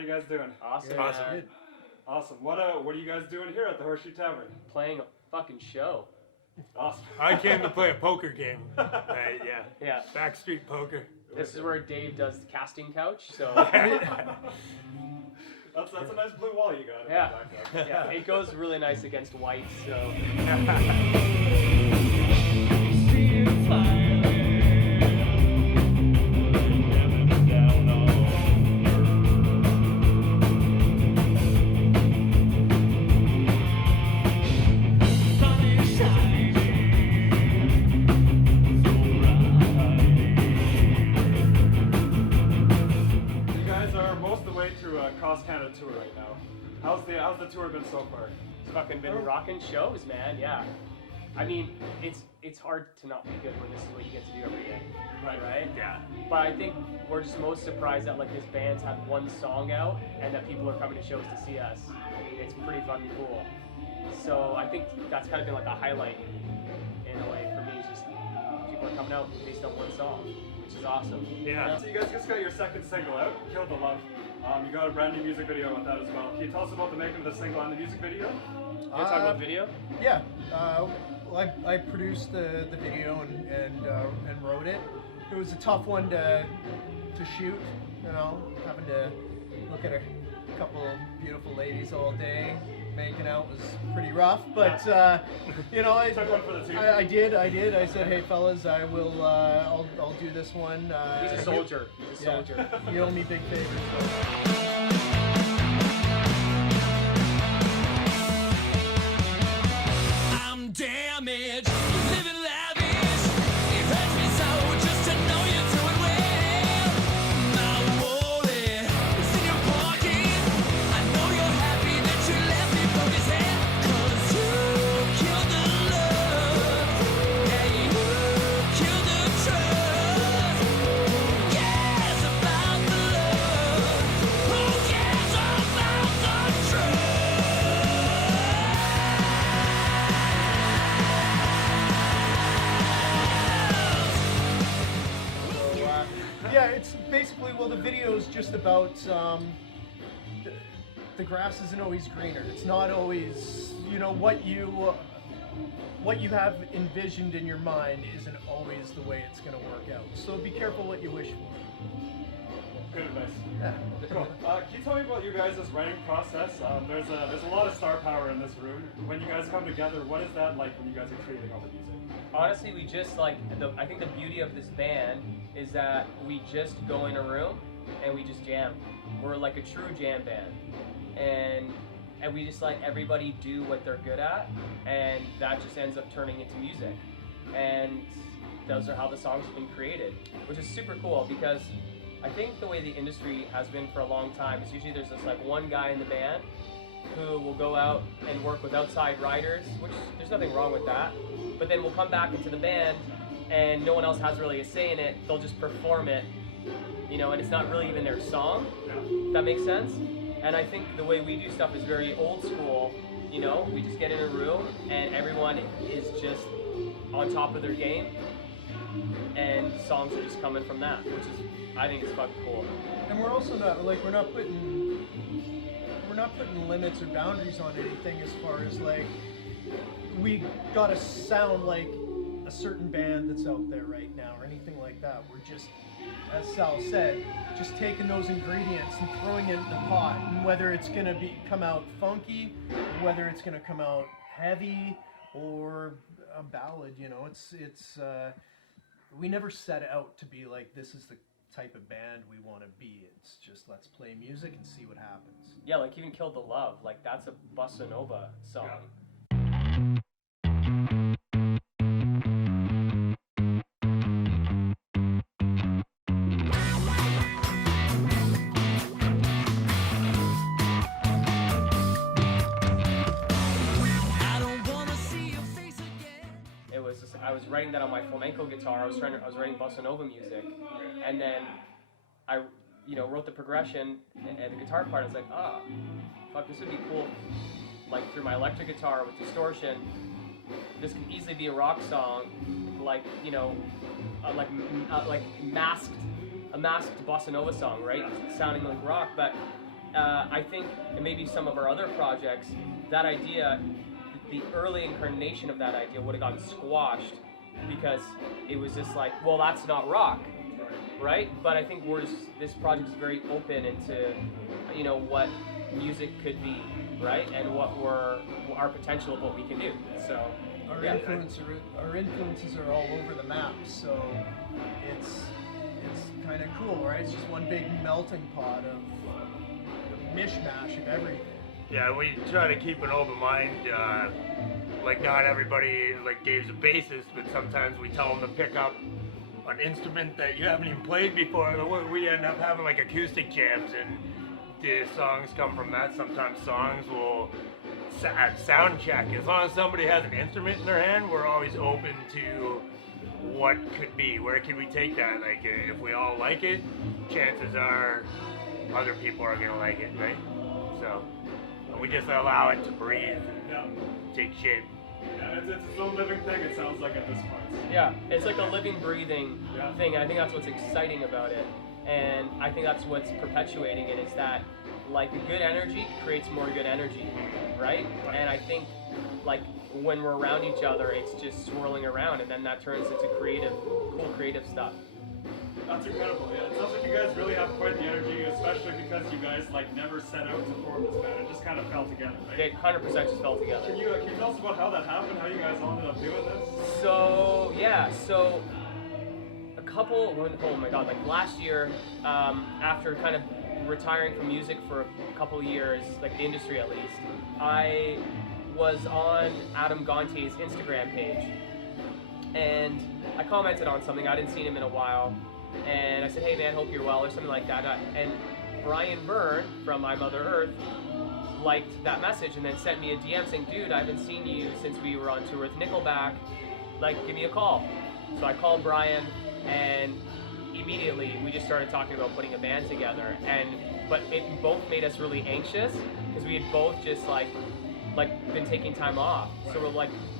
you guys doing? Awesome. Awesome. Man. Awesome. What are you guys doing here at the Horseshoe Tavern? Playing a fucking show. Awesome. I came to play a poker game. Yeah. Yeah. Backstreet poker. This is where Dave does the casting couch. So That's a nice blue wall you got. yeah, yeah. It goes really nice against white. So. Cross Canada tour right now. How's the tour been so far? It's fucking been rocking shows, man. Yeah. I mean, it's hard to not be good when this is what you get to do every day. Right? Yeah. But I think we're just most surprised that like this band's had one song out and that people are coming to shows to see us. It's pretty fucking cool. So I think that's kind of been like a highlight in a way for me. It's just people are coming out based on one song, which is awesome. Yeah. So you guys just got your second single out, Kill the Love. You got a brand new music video with that as well. Can you tell us about the making of the single and the music video? You want to talk about video? Yeah. Well, I produced the video and wrote it. It was a tough one to shoot, you know, having to look at a couple of beautiful ladies all day. Making out was pretty rough, but you know, I Took one for the team. I did. I said, hey fellas, I will. I'll do this one. He's a soldier. He's a soldier. You owe me big favors. So. I'm damaged, living lavish. It hurts me so just to know you do it well. My wallet is in your pocket. I know you're happy that you left me for this head. 'Cause you killed the love. Yeah, you killed the trust. Who cares about the love? Who cares about the trust? Yeah, it's basically, well, the video is just about the grass isn't always greener. It's not always, you know, what you have envisioned in your mind isn't always the way it's going to work out. So be careful what you wish for. Good advice. Yeah. Cool. Can you tell me about you guys' writing process? There's a lot of star power in this room. When you guys come together, what is that like when you guys are creating all the music? Honestly, we just like I think the beauty of this band is that we just go in a room and we just jam. We're like a true jam band, and we just let everybody do what they're good at, and that just ends up turning into music. And those are how the songs have been created, which is super cool because I think the way the industry has been for a long time is usually there's this like one guy in the band who will go out and work with outside writers, which there's nothing wrong with that, but then we'll come back into the band and no one else has really a say in it. They'll just perform it, you know, and it's not really even their song, if that makes sense. And I think the way we do stuff is very old school, you know, we just get in a room and everyone is just on top of their game and songs are just coming from that, which is, I think it's fucking cool. And we're also not, like, we're not putting limits or boundaries on anything as far as, like, we gotta sound like a certain band that's out there right now or anything like that. We're just, as Sal said, just taking those ingredients and throwing it in the pot, and whether it's gonna come out funky, whether it's gonna come out heavy or a ballad, you know, it's we never set out to be like, this is the type of band we want to be. It's just, let's play music and see what happens. Yeah, like even Kill the Love, like that's a bossa nova song. Yeah. I was writing that on my flamenco guitar. I was writing bossa nova music, and then I, you know, wrote the progression and the guitar part. I was like, fuck, this would be cool. Like through my electric guitar with distortion, this could easily be a rock song, like, you know, like a masked bossa nova song, right? Sounding like rock, but I think, and maybe some of our other projects, that idea, the early incarnation of that idea would have gotten squashed because it was just like, well, that's not rock, right? But I think this project is very open into, you know, what music could be, right? And what our potential of what we can do. So Our yeah. influences are all over the map, so it's kind of cool, right? It's just one big melting pot of a mishmash of everything. Yeah, we try to keep an open mind. Like, not everybody, like Dave's a bassist, but sometimes we tell him to pick up an instrument that you haven't even played before. We end up having like acoustic jams, and the songs come from that. Sometimes songs will at sound check. As long as somebody has an instrument in their hand, we're always open to what could be. Where can we take that? Like, if we all like it, chances are other people are gonna like it, right? So we just allow it to breathe and take shape. Yeah, it's its own living thing, it sounds like at this point. Yeah, it's like a living, breathing Yeah. thing. I think that's what's exciting about it, and I think that's what's perpetuating it. Is that like good energy creates more good energy, right? And I think like when we're around each other, it's just swirling around, and then that turns into cool creative stuff. That's incredible, yeah. It sounds like you guys really have quite the energy, especially because you guys like never set out to form this band. It just kind of fell together, right? They 100% just fell together. Can you tell us about how that happened, how you guys ended up doing this? So a couple, oh my god, like last year, after kind of retiring from music for a couple of years, like the industry at least, I was on Adam Gonti's Instagram page, and I commented on something. I hadn't seen him in a while, and I said, hey man, hope you're well, or something like that. And Brian Byrne from My Mother Earth liked that message and then sent me a DM saying, dude, I haven't seen you since we were on tour with Nickelback, like give me a call. So I called Brian, and immediately we just started talking about putting a band together, but it both made us really anxious because we had both just like been taking time off. So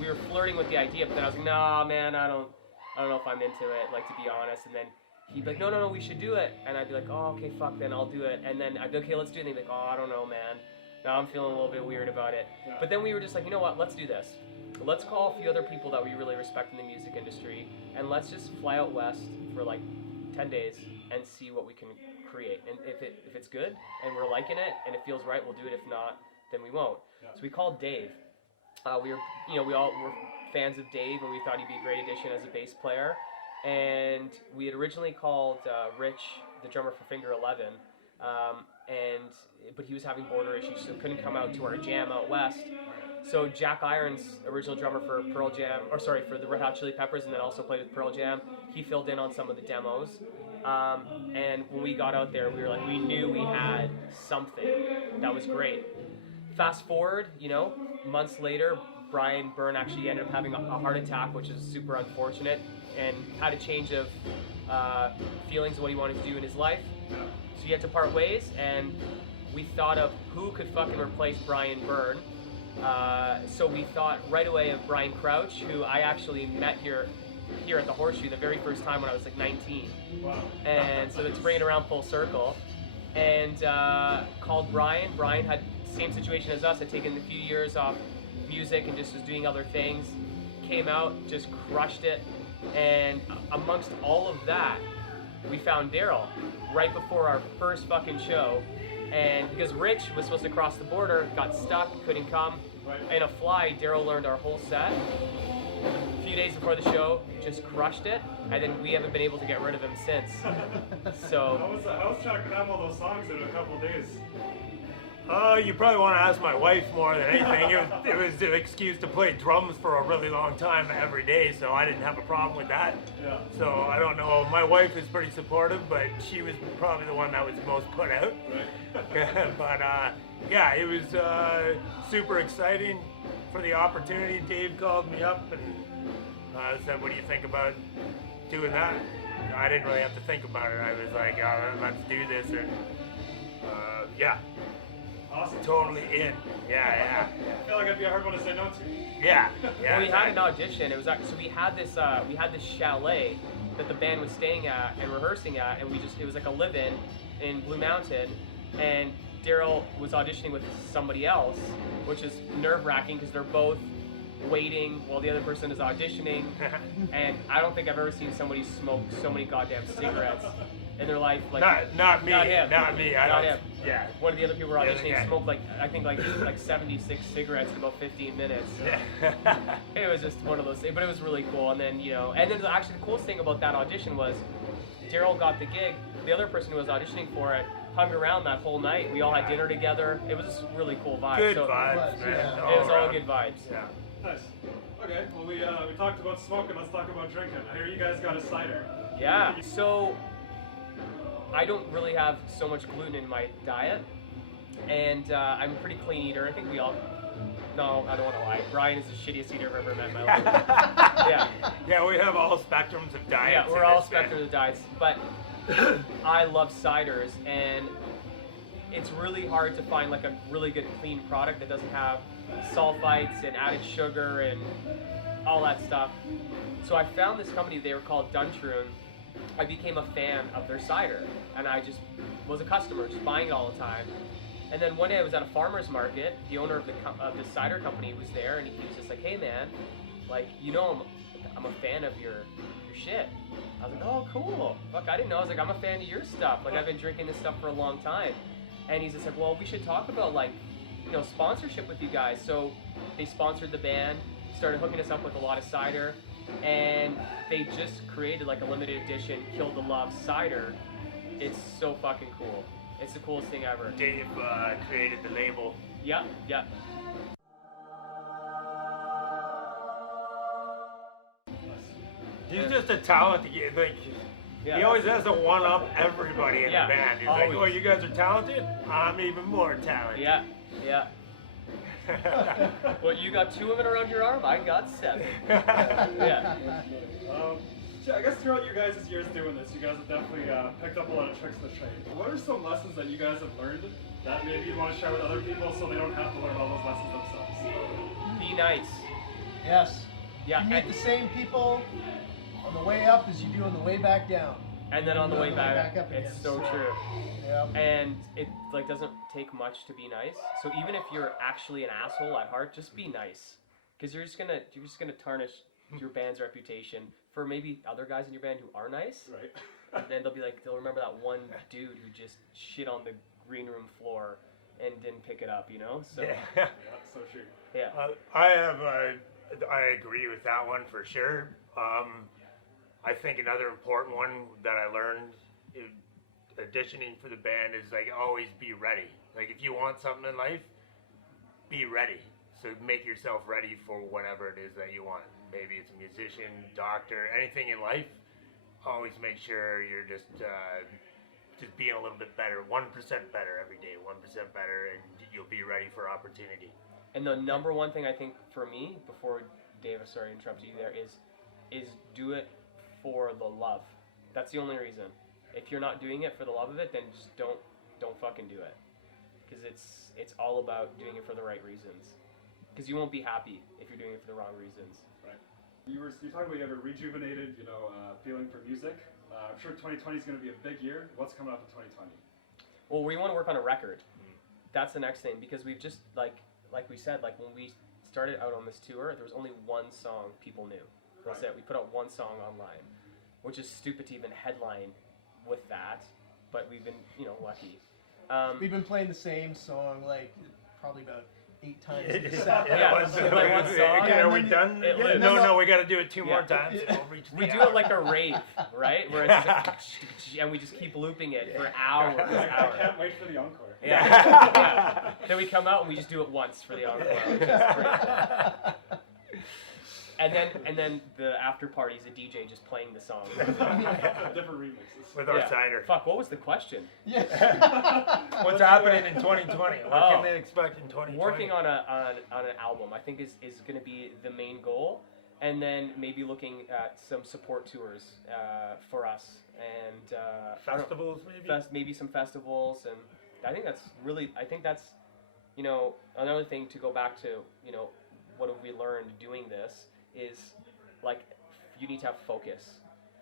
we were flirting with the idea, but then I was like, nah man, I don't know if I'm into it, like, to be honest. And then he'd be like, no, we should do it. And I'd be like, oh, okay, fuck, then I'll do it. And then I'd be like, okay, let's do it. And he'd be like, oh, I don't know, man. Now I'm feeling a little bit weird about it. Yeah. But then we were just like, you know what, let's do this. Let's call a few other people that we really respect in the music industry, and let's just fly out west for like 10 days and see what we can create. And if it's good and we're liking it and it feels right, we'll do it. If not, then we won't. Yeah. So we called Dave. We all were fans of Dave, and we thought he'd be a great addition as a bass player. And we had originally called Rich, the drummer for Finger 11, but he was having border issues, so couldn't come out to our jam out west. So Jack Irons, original drummer for for the Red Hot Chili Peppers, and then also played with Pearl Jam, he filled in on some of the demos. And when we got out there, we knew we had something that was great. Fast forward, months later, Brian Byrne actually ended up having a heart attack, which is super unfortunate, and had a change of feelings of what he wanted to do in his life. So he had to part ways, and we thought of who could fucking replace Brian Byrne. So we thought right away of Brian Crouch, who I actually met here at the Horseshoe the very first time when I was like 19. Wow. And so let's bring it around full circle. And called Brian. Brian had the same situation as us, had taken a few years off music and just was doing other things. Came out, just crushed it. And amongst all of that, we found Daryl right before our first fucking show. And because Rich was supposed to cross the border, got stuck, couldn't come. Right. In a fly, Daryl learned our whole set. A few days before the show, just crushed it, and then we haven't been able to get rid of him since. So How was trying to cram all those songs in a couple of days? You probably want to ask my wife more than anything. It was an excuse to play drums for a really long time every day, so I didn't have a problem with that. Yeah. So I don't know. My wife is pretty supportive, but she was probably the one that was most put out. Right. But yeah, it was super exciting for the opportunity. Dave called me up and said, "What do you think about doing that?" I didn't really have to think about it. I was like, "Let's do this," and yeah. Awesome. Totally in. Yeah. I feel like I'd be a hard one to say no to. Yeah. well, we had an audition. It was actually, so we had this chalet that the band was staying at and rehearsing at, and it was like a live-in in Blue Mountain, and Daryl was auditioning with somebody else, which is nerve-wracking because they're both waiting while the other person is auditioning. And I don't think I've ever seen somebody smoke so many goddamn cigarettes in their life. Like not me. Not him. Not me. I Not don't. him. Yeah. One of the other people who were The other auditioning guy. smoked like 76 cigarettes in about 15 minutes. Yeah. It was just one of those things, but it was really cool. And then actually the coolest thing about that audition was Daryl got the gig. The other person who was auditioning for it hung around that whole night. We all had dinner together. It was just really cool vibes. Good So vibes, it was, man. yeah. It was all around. good vibes. Yeah. Nice. Okay, well we talked about smoking, let's talk about drinking. I hear you guys got a cider. Yeah. So I don't really have so much gluten in my diet, and I'm a pretty clean eater. I think we all. No, I don't want to lie. Brian is the shittiest eater I've ever met in my life. Yeah. Yeah, we have all spectrums of diets. Yeah, we're in all this, man. spectrum of diets, but I love ciders, and it's really hard to find like a really good clean product that doesn't have sulfites and added sugar and all that stuff. So I found this company. They were called Duntroon. I became a fan of their cider, and I just was a customer, just buying it all the time. And then one day I was at a farmer's market. The owner of the cider company was there, and he was just like, "Hey man, like I'm a fan of your shit." I was like, "Oh cool, fuck, I didn't know." I was like, "I'm a fan of your stuff. Like I've been drinking this stuff for a long time." And he's just like, "Well, we should talk about like sponsorship with you guys." So they sponsored the band, started hooking us up with a lot of cider, and they just created like a limited edition Kill the Love cider. It's so fucking cool. It's the coolest thing ever. Dave created the label. Yeah. He's just a talent. Like Yeah. he always has to one up everybody in Yeah, the band. He's always. like, "Oh, you guys are talented. I'm even more talented." Yeah. Well, you got 2 women around your arm. I got 7. Yeah. Yeah, I guess throughout your guys' years doing this, you guys have definitely picked up a lot of tricks of the trade. What are some lessons that you guys have learned that maybe you want to share with other people so they don't have to learn all those lessons themselves? Be nice. Yes. Yeah. You meet the same people on the way up as you do on the way back down. And then on the way back, up again. it's so true. Yeah. And it like doesn't take much to be nice. So even if you're actually an asshole at heart, just be nice, because you're just gonna tarnish your band's reputation for maybe other guys in your band who are nice. Right. And then they'll remember that one dude who just shit on the green room floor and didn't pick it up, So Yeah. Yeah, so true. yeah. I agree with that one for sure. I think another important one that I learned auditioning for the band is like always be ready. Like if you want something in life, be ready. So make yourself ready for whatever it is that you want. Maybe it's a musician, doctor, anything in life. Always make sure you're just being a little bit better, 1% better every day, 1% better, and you'll be ready for opportunity. And the number one thing I think for me, before Dave, sorry to interrupt you there, is do it for the love. That's the only reason. If you're not doing it for the love of it, then just don't fucking do it. Because it's all about doing it for the right reasons. Because you won't be happy if you're doing it for the wrong reasons. Right. You're talking about you have a rejuvenated, feeling for music. I'm sure 2020 is going to be a big year. What's coming up in 2020? Well, we want to work on a record. That's the next thing, because we've just like we said, like when we started out on this tour, there was only one song people knew. That's Right. it. We put out one song online, which is stupid to even headline with that, but we've been, lucky. We've been playing the same song like probably about 8 times in the Yeah, set. Yeah, once- we play one song, okay, are and we then done? it lives. No, we got to do it 2 Yeah. more times. And we'll reach We the do hour. it like a rave, right? Where it's just like, and we just keep looping it for hours. I can't wait for the encore. Yeah. Yeah. Then we come out and we just do it once for the encore, which is great. And then the after party is a DJ just playing the song. Different remixes. with our Yeah. cider. Fuck, what was the question? Yeah. What's happening in 2020? What Oh. can they expect in 2020? Working on an album, I think is going to be the main goal, and then maybe looking at some support tours for us and festivals, maybe. maybe some festivals, and I think that's another thing to go back to. What have we learned doing this is like you need to have focus,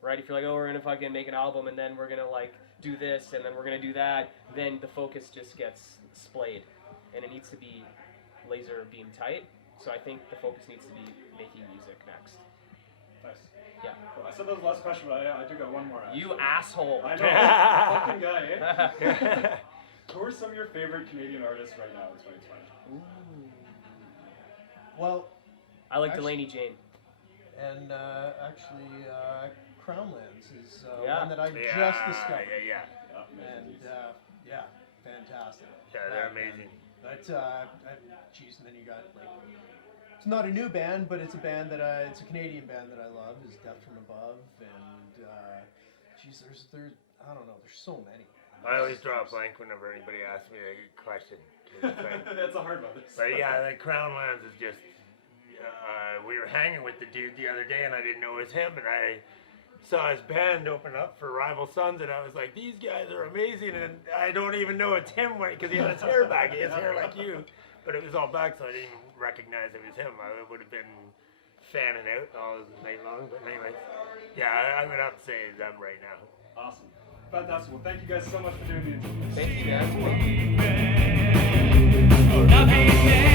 right? If you're like, oh, we're gonna fucking make an album and then we're gonna like do this and then we're gonna do that, then the focus just gets splayed, and it needs to be laser beam tight. So I think the focus needs to be making music next. Nice. Yeah. Cool. I said that was the last question, but I do got one more. Actually. You asshole. I know. Fucking guy, eh? Who are some of your favorite Canadian artists right now in 2020? Ooh. Well, I like Actually- Delaney Jade. and actually, Crownlands is Yeah. one that I Yeah, just discovered. yeah. Yeah, amazing And dudes. yeah, fantastic. Yeah, they're amazing. But geez, and then you got like, it's not a new band, but it's a band that it's a Canadian band that I love. Is Death from Above, and geez, there's I don't know, there's so many. I always draw a blank whenever anybody asks me a question. 'Cause it's like- That's a hard one. But yeah, like Crownlands is just. We were hanging with the dude the other day, and I didn't know it was him, and I saw his band open up for Rival Sons, and I was like, "These guys are amazing," and I don't even know it's him because he had his hair back, his hair like you, but it was all back, so I didn't even recognize it was him. I would have been fanning out all night long, but anyway, yeah, I would have to say them right now. Awesome. Fantastic. Well, thank you guys so much for doing the interview. Thank you, guys. Nothing